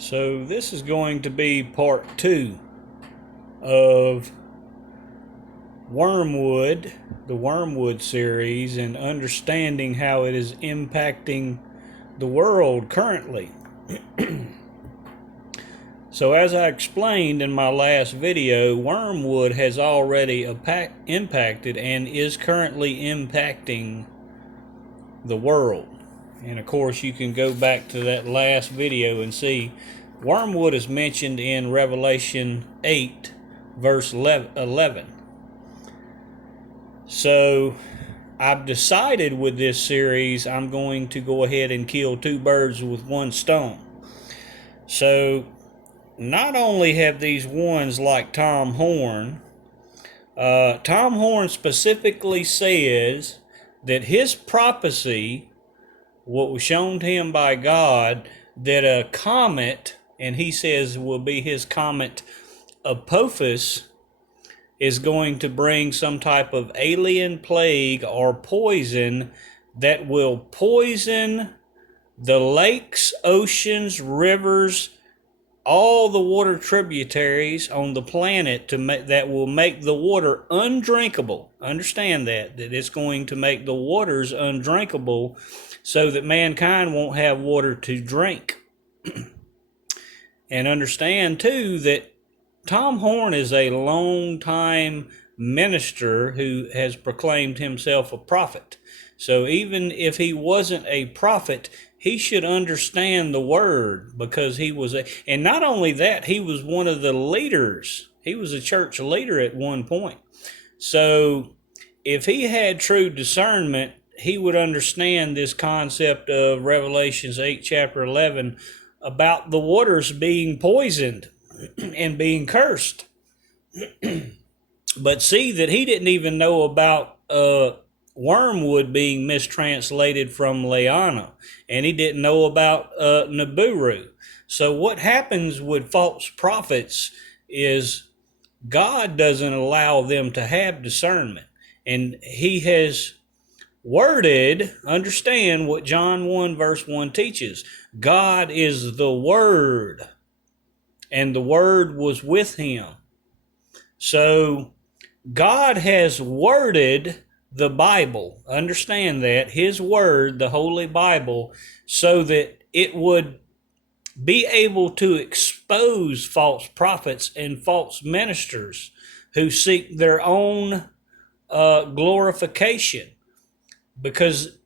So this is going to be part 2 of Wormwood, the Wormwood series, and understanding how it is impacting the world currently. So as I explained in my last video, wormwood has already impacted and is currently impacting the world. And of course you can go back to that last video and see wormwood is mentioned in Revelation 8 verse 11. So I've decided with this series I'm going to go ahead and kill two birds with one stone. So not only have these ones like Tom Horn, Tom Horn specifically says that his prophecy, what was shown to him by God, that a comet, and he says will be his comet Apophis, is going to bring some type of alien plague or poison that will poison the lakes, oceans, rivers, all the water tributaries on the planet that will make the water undrinkable. Understand that it's going to make the waters undrinkable so that mankind won't have water to drink. And understand too that Tom Horn is a long-time minister who has proclaimed himself a prophet. So even if he wasn't a prophet, he should understand the word, because he was and not only that, he was one of the leaders. He was a church leader at one point. So if he had true discernment, he would understand this concept of Revelations 8 chapter 11 about the waters being poisoned and being cursed. But see that he didn't even know about wormwood being mistranslated from Leana, and he didn't know about Nibiru. So what happens with false prophets is God doesn't allow them to have discernment, and he has worded, understand what John 1 verse 1 teaches. God is the Word, and the Word was with him. So God has worded the Bible, understand that, his word, the Holy Bible, so that it would be able to expose false prophets and false ministers who seek their own glorification, because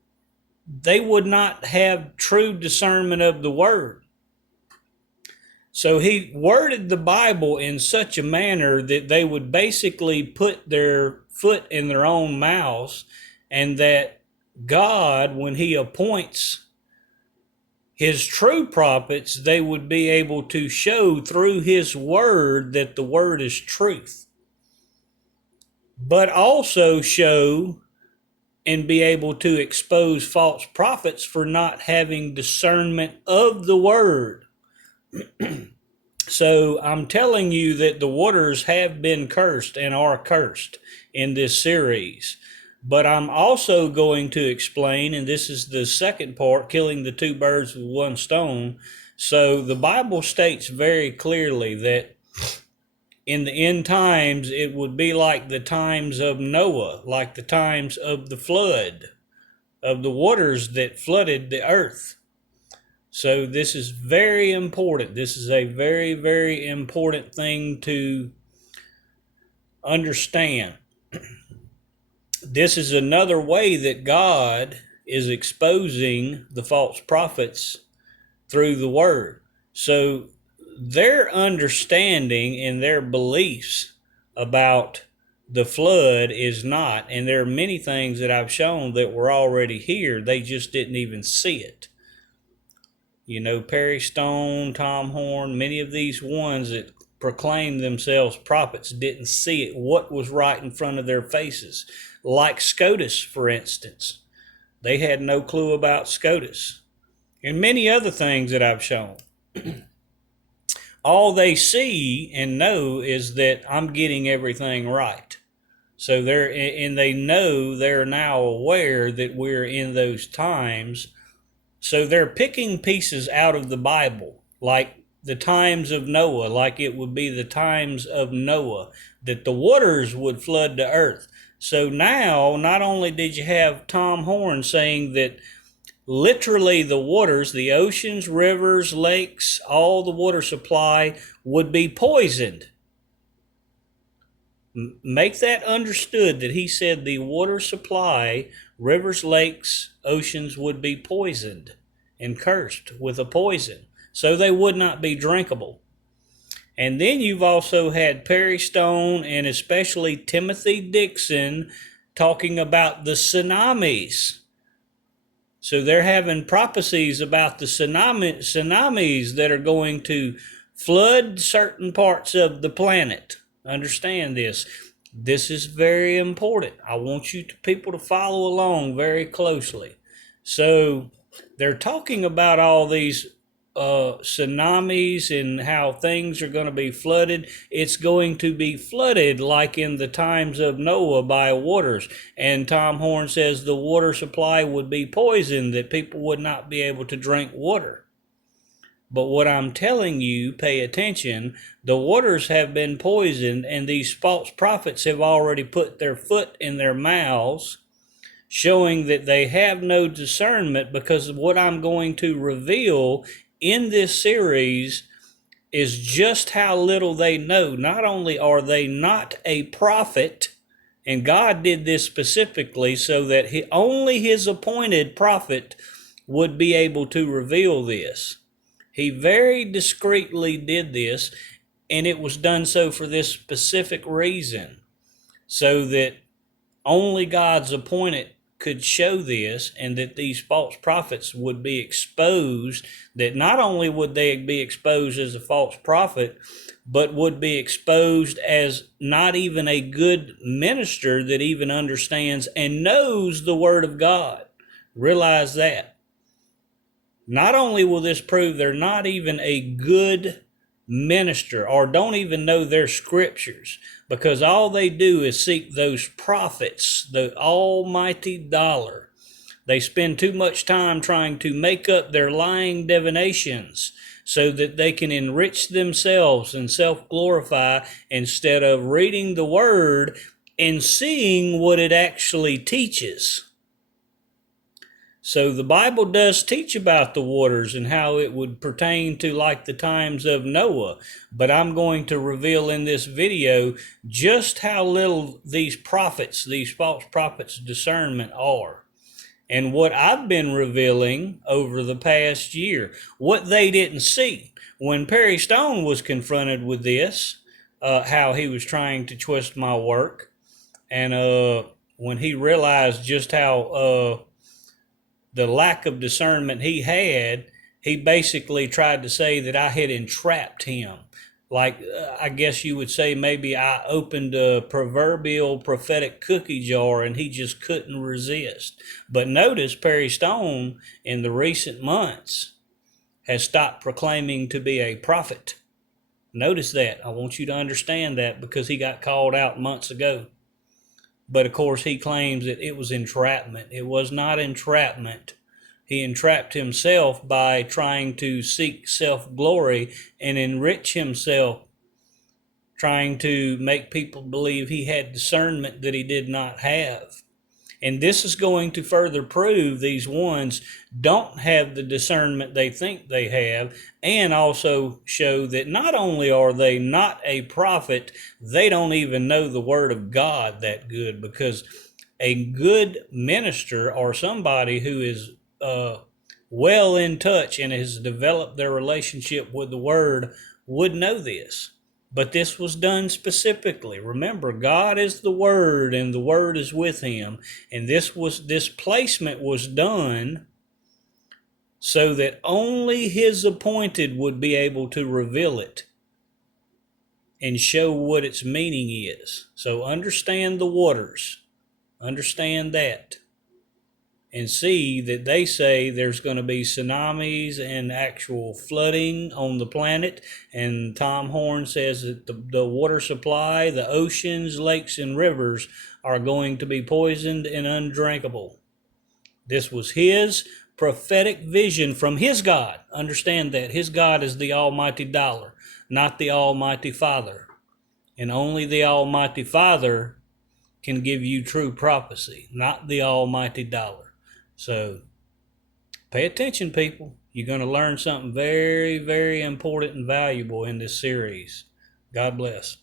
they would not have true discernment of the word. So he worded the Bible in such a manner that they would basically put their foot in their own mouths, and that God, when he appoints his true prophets, they would be able to show through his word that the word is truth, but also show and be able to expose false prophets for not having discernment of the word. So I'm telling you that the waters have been cursed and are cursed in this series. But I'm also going to explain, and this is the second part, killing the two birds with one stone. So the Bible states very clearly that in the end times, it would be like the times of Noah, like the times of the flood, of the waters that flooded the earth. So this is very important. This is a very, very important thing to understand. This is another way that God is exposing the false prophets through the word. So their understanding and their beliefs about the flood is not, and there are many things that I've shown that were already here. They just didn't even see it. You know, Perry Stone, Tom Horn, many of these ones that proclaim themselves prophets didn't see it, what was right in front of their faces. Like SCOTUS, for instance. They had no clue about SCOTUS. And many other things that I've shown. All they see and know is that I'm getting everything right. So they know, they're now aware that we're in those times. So they're picking pieces out of the Bible, like the times of Noah, like it would be the times of Noah, that the waters would flood the earth. So now, not only did you have Tom Horn saying that literally the waters, the oceans, rivers, lakes, all the water supply would be poisoned. Make that understood that he said the water supply, rivers, lakes, oceans would be poisoned and cursed with a poison, so they would not be drinkable. And then you've also had Perry Stone and especially Timothy Dixon talking about the tsunamis. So they're having prophecies about the tsunamis that are going to flood certain parts of the planet. Understand this. This is very important. I want you people to follow along very closely. So they're talking about all these tsunamis and how things are going to be flooded. It's going to be flooded like in the times of Noah by waters. And Tom Horn says the water supply would be poisoned, that people would not be able to drink water. But what I'm telling you, pay attention, the waters have been poisoned, and these false prophets have already put their foot in their mouths, showing that they have no discernment, because what I'm going to reveal in this series is just how little they know. Not only are they not a prophet, and God did this specifically so that only his appointed prophet would be able to reveal this. He very discreetly did this, and it was done so for this specific reason, so that only God's appointed could show this, and that these false prophets would be exposed, that not only would they be exposed as a false prophet, but would be exposed as not even a good minister that even understands and knows the Word of God. Realize that. Not only will this prove they're not even a good minister or don't even know their scriptures, because all they do is seek those profits, the almighty dollar. They spend too much time trying to make up their lying divinations so that they can enrich themselves and self-glorify, instead of reading the Word and seeing what it actually teaches. So the Bible does teach about the waters and how it would pertain to like the times of Noah. But I'm going to reveal in this video just how little these prophets, these false prophets' discernment are. And what I've been revealing over the past year, what they didn't see. When Perry Stone was confronted with this, how he was trying to twist my work, and when he realized just how the lack of discernment he had, he basically tried to say that I had entrapped him. Like, I guess you would say maybe I opened a proverbial prophetic cookie jar and he just couldn't resist. But notice Perry Stone in the recent months has stopped proclaiming to be a prophet. Notice that. I want you to understand that, because he got called out months ago. But of course, he claims that it was entrapment. It was not entrapment. He entrapped himself by trying to seek self-glory and enrich himself, trying to make people believe he had discernment that he did not have. And this is going to further prove these ones don't have the discernment they think they have, and also show that not only are they not a prophet, they don't even know the Word of God that good, because a good minister or somebody who is well in touch and has developed their relationship with the Word would know this. But this was done specifically. Remember, God is the Word, and the Word is with him. And this placement was done so that only his appointed would be able to reveal it and show what its meaning is. So understand the waters. Understand that. And see that they say there's going to be tsunamis and actual flooding on the planet. And Tom Horn says that the water supply, the oceans, lakes, and rivers are going to be poisoned and undrinkable. This was his prophetic vision from his God. Understand that. His God is the Almighty Dollar, not the Almighty Father. And only the Almighty Father can give you true prophecy, not the Almighty Dollar. So pay attention, people. You're going to learn something very, very important and valuable in this series. God bless.